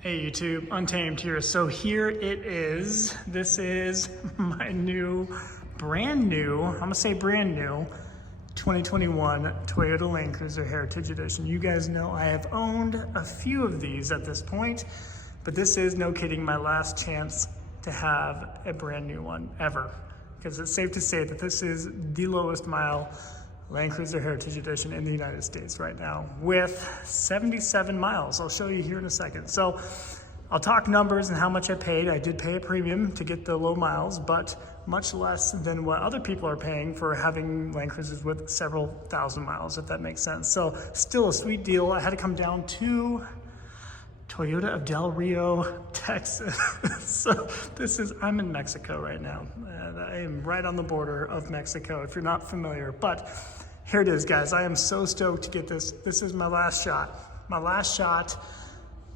Hey YouTube, Untamed here. So here it is. This is my brand new, I'm gonna say brand new, 2021 Toyota Land Cruiser Heritage Edition. You guys know I have owned a few of these at this point, but this is, no kidding, my last chance to have a brand new one ever. Because it's safe to say that this is the lowest mile Land Cruiser Heritage Edition in the United States right now with 77 miles. I'll show you here in a second. So I'll talk numbers and how much I paid. I did pay a premium to get the low miles, but much less than what other people are paying for having Land Cruisers with several thousand miles, if that makes sense. So still a sweet deal. I had to come down to Toyota of Del Rio, Texas. So I'm in Mexico right now. And I am right on the border of Mexico, if you're not familiar. But here it is, guys. I am so stoked to get this. This is my last shot. My last shot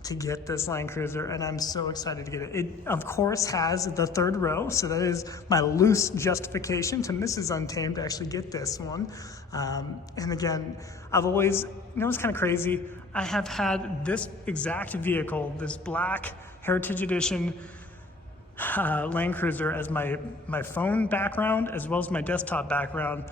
to get this Land Cruiser, and I'm so excited to get it. It, of course, has the third row, so that is my loose justification to Mrs. Untamed to actually get this one. And again, I've always, it's kind of crazy. I have had this exact vehicle, this black Heritage Edition Land Cruiser, as my phone background as well as my desktop background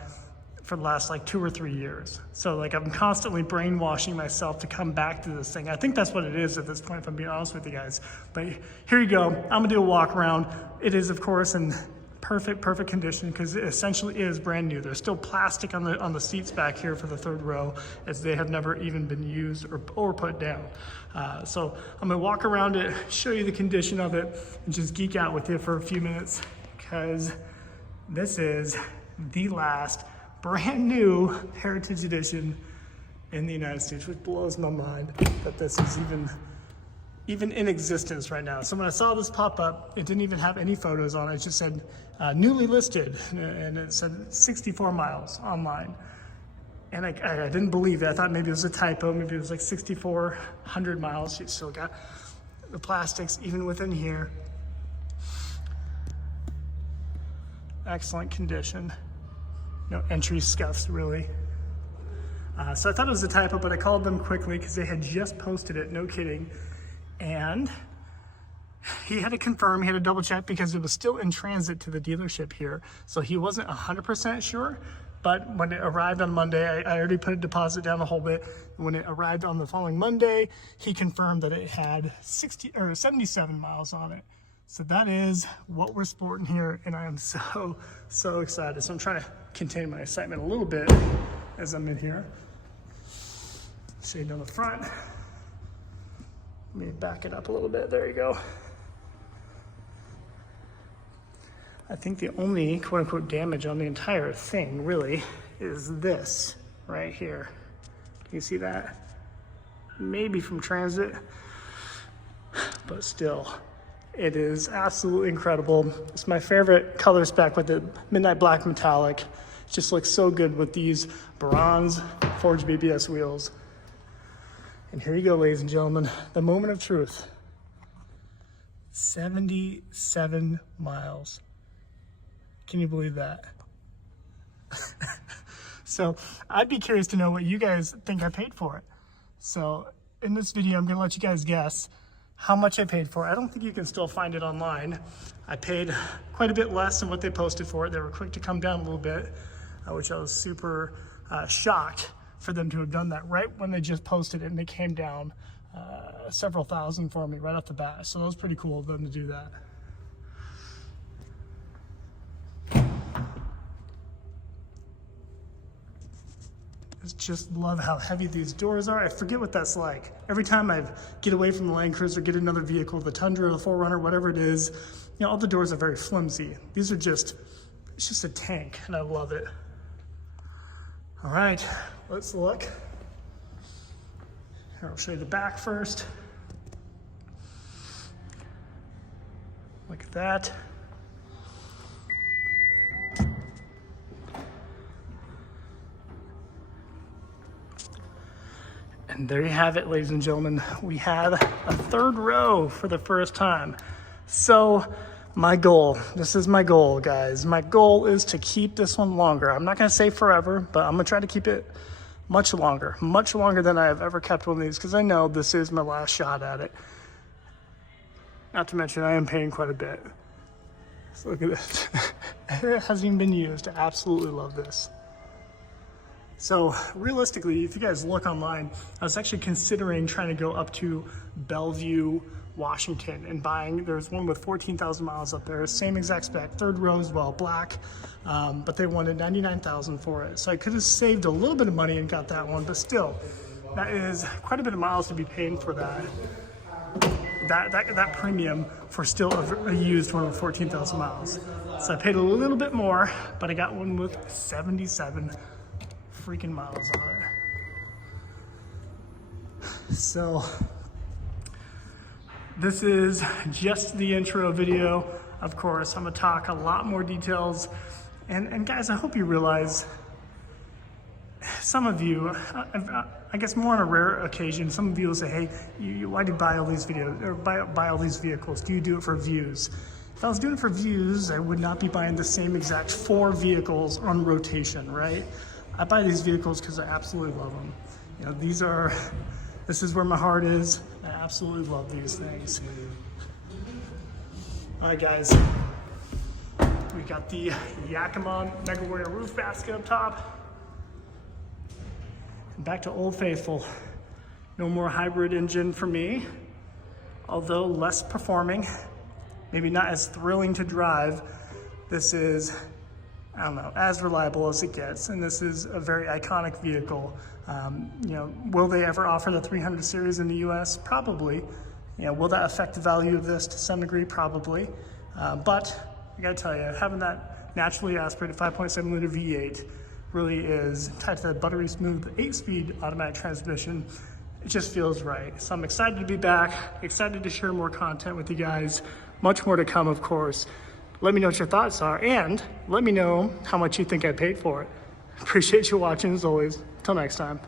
for the last like 2 or 3 years. So like I'm constantly brainwashing myself to come back to this thing. I think that's what it is at this point, if I'm being honest with you guys. But here you go. I'm gonna do a walk around. It is, of course, in perfect condition because it essentially is brand new. There's still plastic on the seats back here for the third row, as they have never even been used or put down. So I'm gonna walk around it, show you the condition of it, and just geek out with you for a few minutes, because this is the last brand new Heritage Edition in the United States, which blows my mind that this is even in existence right now. So when I saw this pop up, it didn't even have any photos on it. It just said newly listed, and it said 64 miles online. And I didn't believe it. I thought maybe it was a typo. Maybe it was like 6,400 miles. She still got the plastics even within here. Excellent condition. No entry scuffs, really. So I thought it was a typo, but I called them quickly because they had just posted it, no kidding. And he had to confirm, he had to double check, because it was still in transit to the dealership here. So he wasn't 100% sure, but when it arrived on Monday, I already put a deposit down a whole bit. When it arrived on the following Monday, he confirmed that it had 77 miles on it. So that is what we're sporting here, and I am so excited. So I'm trying to contain my excitement a little bit as I'm in here. Shade on the front. Let me back it up a little bit. There you go. I think the only quote-unquote damage on the entire thing really is this right here. Can you see that? Maybe from transit, but still. It is absolutely incredible. It's my favorite color spec with the midnight black metallic. It just looks so good with these bronze forged BBS wheels. And here you go, ladies and gentlemen, the moment of truth. 77 miles. Can you believe that? So I'd be curious to know what you guys think I paid for it. So in this video, I'm gonna let you guys guess how much I paid for it. I don't think you can still find it online. I paid quite a bit less than what they posted for it. They were quick to come down a little bit, which I was super shocked for them to have done that right when they just posted it, and they came down several thousand for me right off the bat. So that was pretty cool of them to do that. Just love how heavy these doors are. I forget what that's like. Every time I get away from the Land Cruiser, get another vehicle, the Tundra, the 4Runner, whatever it is, all the doors are very flimsy. These are it's just a tank, and I love it. All right, let's look. Here, I'll show you the back first. Look at that. And there you have it, ladies and gentlemen. We have a third row for the first time. So my goal, this is my goal, guys. My goal is to keep this one longer. I'm not gonna say forever, but I'm gonna try to keep it much longer than I have ever kept one of these, because I know this is my last shot at it. Not to mention, I am paying quite a bit. So look at this. It hasn't even been used. I absolutely love this. So realistically, if you guys look online, I was actually considering trying to go up to Bellevue, Washington, and buying, there's one with 14,000 miles up there, same exact spec, third row as well, black, but they wanted $99,000 for it. So I could have saved a little bit of money and got that one, but still, that is quite a bit of miles to be paying for that. That premium for still a used one with 14,000 miles. So I paid a little bit more, but I got one with 77 freaking miles on it. So this is just the intro video. Of course, I'm gonna talk a lot more details. And guys, I hope you realize, some of you, I guess more on a rare occasion, some of you will say, hey, why do you buy all these videos, or buy all these vehicles? Do you do it for views? If I was doing it for views, I would not be buying the same exact 4 vehicles on rotation, right? I buy these vehicles because I absolutely love them. You know, this is where my heart is. I absolutely love these things. All right, guys. We got the Yakima Mega Warrior roof basket up top. And back to Old Faithful. No more hybrid engine for me, although less performing, maybe not as thrilling to drive. This is, I don't know, as reliable as it gets, and this is a very iconic vehicle. You know, will they ever offer the 300 series in the US? Probably. You know, will that affect the value of this to some degree? Probably. But I gotta tell you, having that naturally aspirated 5.7 liter V8 really is tied to that buttery smooth 8-speed automatic transmission. It just feels right. So I'm excited to be back, excited to share more content with you guys. Much more to come, of course. Let me know what your thoughts are, and let me know how much you think I paid for it. Appreciate you watching as always. Till next time.